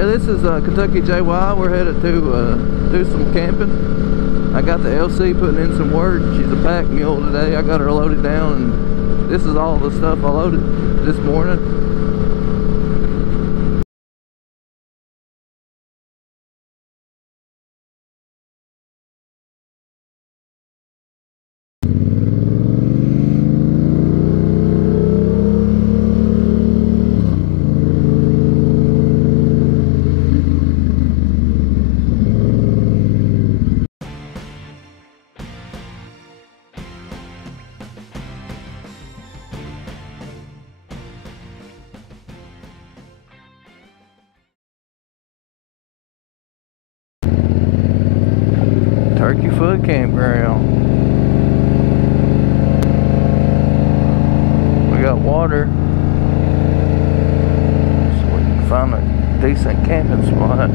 Yeah, this is Kentucky JY. We're headed to do some camping. I got the LC putting in some work. She's a pack mule today. I got her loaded down, and this is all the stuff I loaded this morning. Turkey Foot Campground. We got water, so we can find a decent camping spot.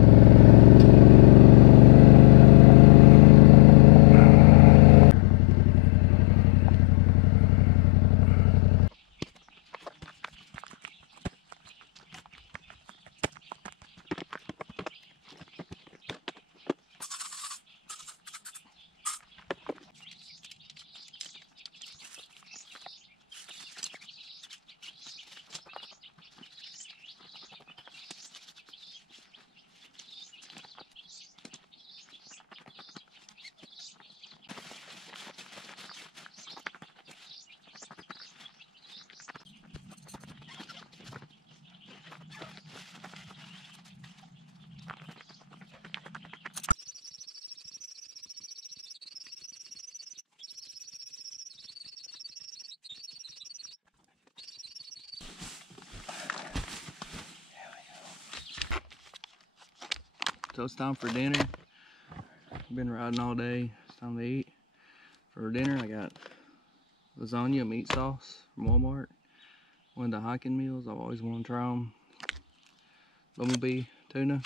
So it's time for dinner. Been riding all day. It's time to eat. For dinner, I got lasagna meat sauce from Walmart. One of the hiking meals. I've always wanted to try them. Bumblebee tuna.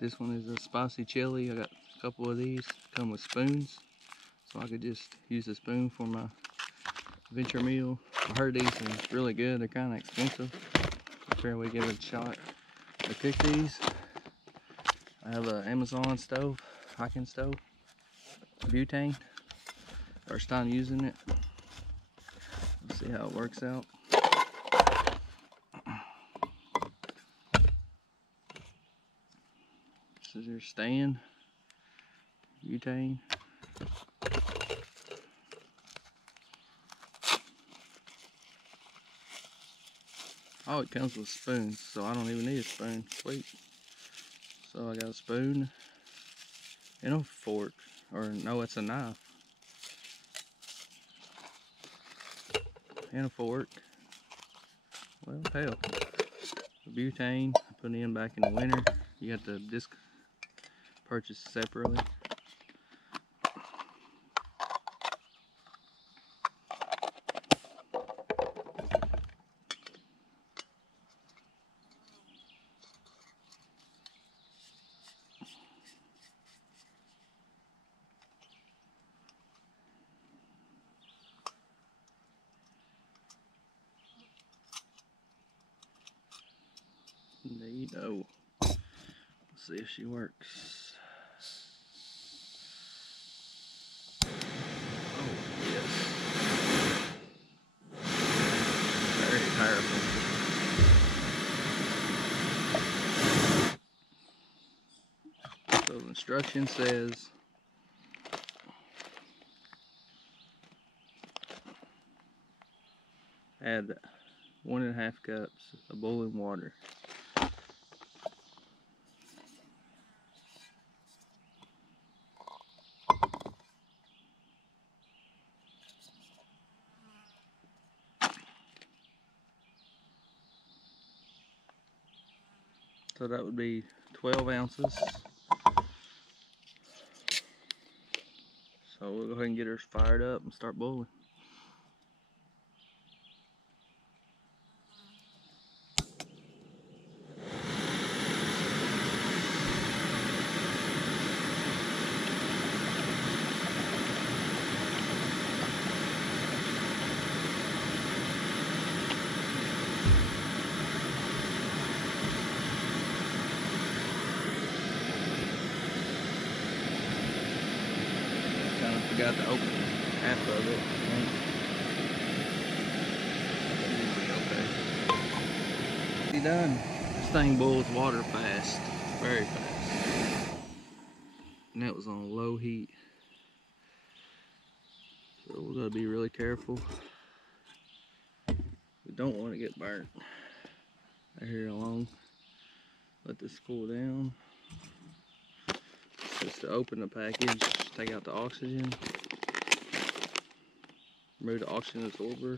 This one is a spicy chili. I got a couple of these. Come with spoons, so I could just use a spoon for my adventure meal. I heard these are really good. They're kind of expensive. I'm sure we give it a shot to cook these. I have an Amazon stove, hiking stove, butane. First time using it. Let's see how it works out. This is your stand, butane. Oh, it comes with spoons, so I don't even need a spoon. Sweet. So I got a spoon and a fork, or no, it's a knife. And a fork. Well, hell. The butane, I put in back in the winter. You have to purchase separately. Neato. Let's see if she works. Oh, yes. Very powerful. So the instruction says add 1.5 cups of boiling water. So that would be 12 ounces. So we'll go ahead and get her fired up and start boiling. forgot to open half of it. Okay. Be done. This thing boils water fast, very fast. And that was on low heat. So we're gonna be really careful. We don't want to get burnt. Right here along. Let this cool down. Just to open the package, take out the oxygen. Remove the oxygen absorber.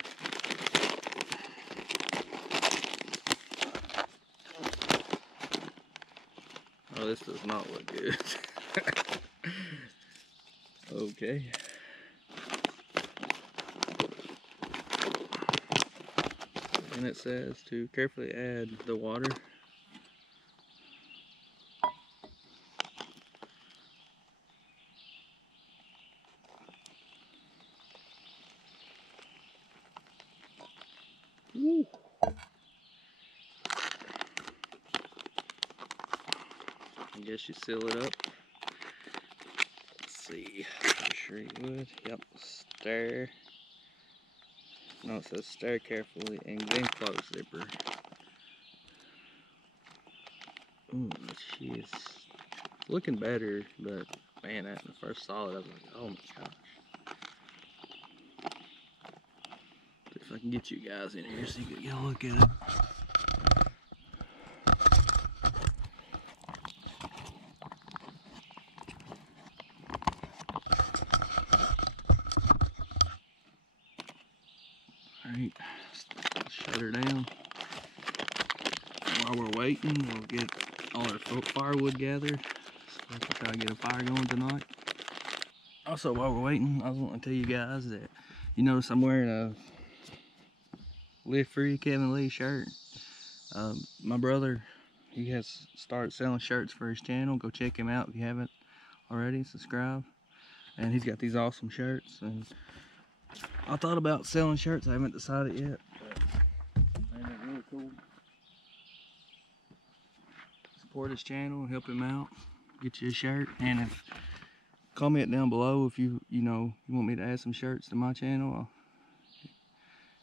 Oh, this does not look good. Okay. And it says to carefully add the water. Woo. I guess you seal it up. Let's see. I'm sure you would. Yep. Stir. No, it says stir carefully and then close zipper. Ooh, jeez. It's looking better, but man, that in the first saw it, I was like, oh my gosh. See if I can get you guys in here so you can get a look at it. Alright, shut her down. While we're waiting, we'll get all our firewood gathered. So we can try to get a fire going tonight. Also, while we're waiting, I was wanting to tell you guys that, you notice I'm wearing a Live Free Kevin Lee shirt. My brother, he has started selling shirts for his channel. Go check him out if you haven't already. Subscribe. And he's got these awesome shirts. And I thought about selling shirts. I haven't decided yet. But man, they're really cool. Support his channel, help him out, get you a shirt. And if comment down below if you want me to add some shirts to my channel.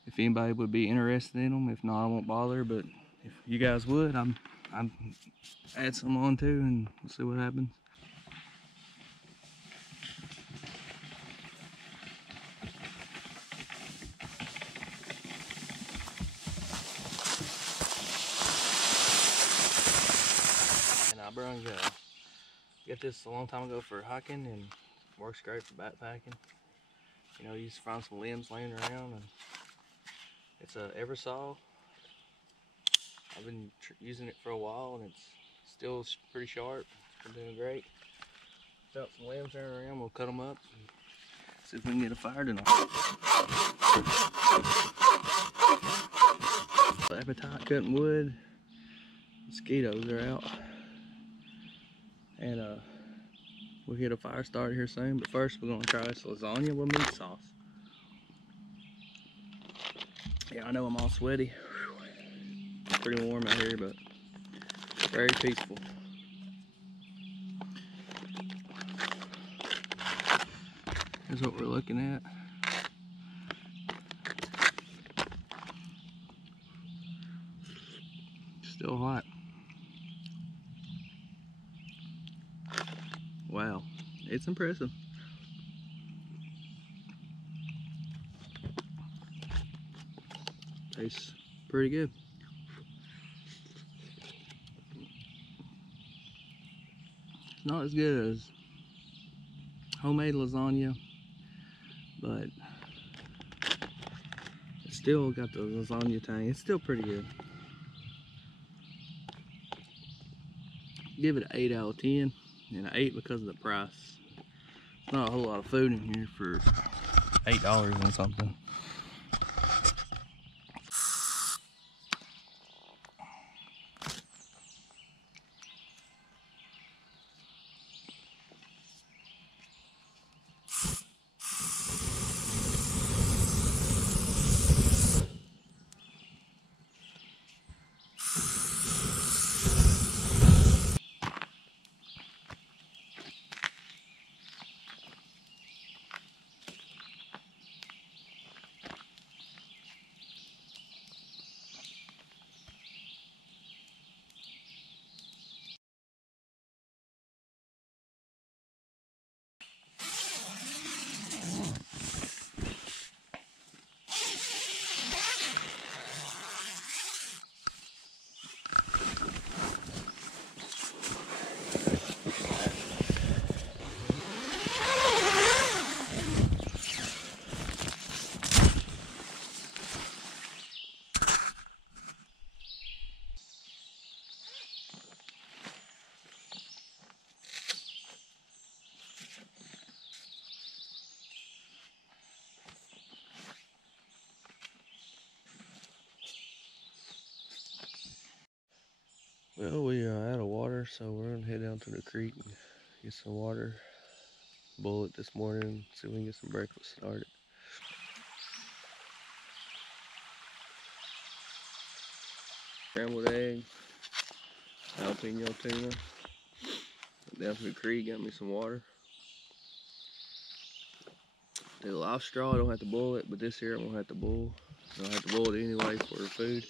If anybody would be interested in them. If not, I won't bother. But if you guys would, I'm add some on too, and we'll see what happens. And I brung get this a long time ago for hiking, and works great for backpacking. You know, you just find some limbs laying around, and it's a Eversaw. I've been using it for a while, and it's still pretty sharp. It's been doing great. Found some limbs laying around. We'll cut them up and see if we can get a fire tonight. Appetite cutting wood. Mosquitoes are out, and we'll get a fire started here soon. But first, we're gonna try this lasagna with meat sauce. Yeah, I know I'm all sweaty. It's pretty warm out here, but very peaceful. Here's what we're looking at. Still hot. Wow, it's impressive. Tastes pretty good. It's not as good as homemade lasagna, but it's still got the lasagna tang. It's still pretty good. Give it an 8 out of 10, and an 8 because of the price. It's not a whole lot of food in here for $8 and something. Well, we are out of water, so we're gonna head down to the creek and get some water. Boil it this morning, see if we can get some breakfast started. Scrambled egg, jalapeno tuna. Down to the creek, got me some water. The live straw, I don't have to boil it, but this here I'm gonna have to boil. I'll have to boil it anyway for food.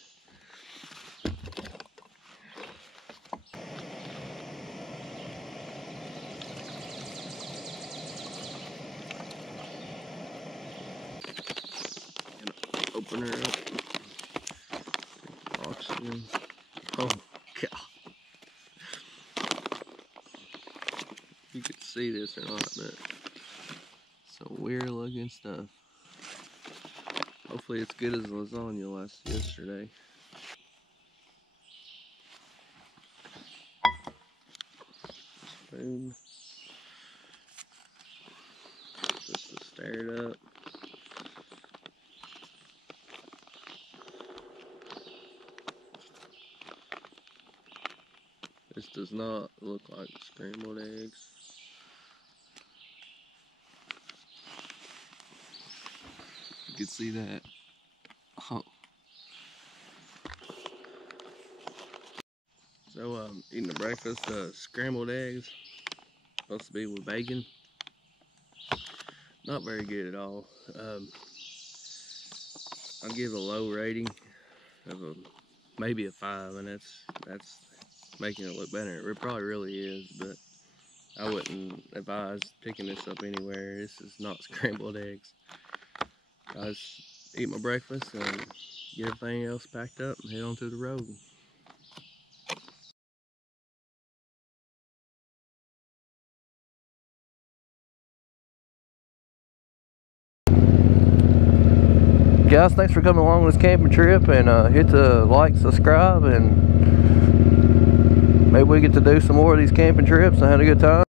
Open her up. Oxygen. Oh god. You could see this or not, but some weird looking stuff. Hopefully it's good as lasagna yesterday. Spoon. Just to stir it up. This does not look like scrambled eggs. You can see that. Oh. So eating the breakfast, scrambled eggs, supposed to be with bacon. Not very good at all. I'll give a low rating of maybe a 5, and that's making it look better. It probably really is, but I wouldn't advise picking this up anywhere. This is not scrambled eggs. I just eat my breakfast and get everything else packed up and head on to the road. Guys, thanks for coming along this camping trip, and hit the like, subscribe, and maybe we get to do some more of these camping trips. I had a good time.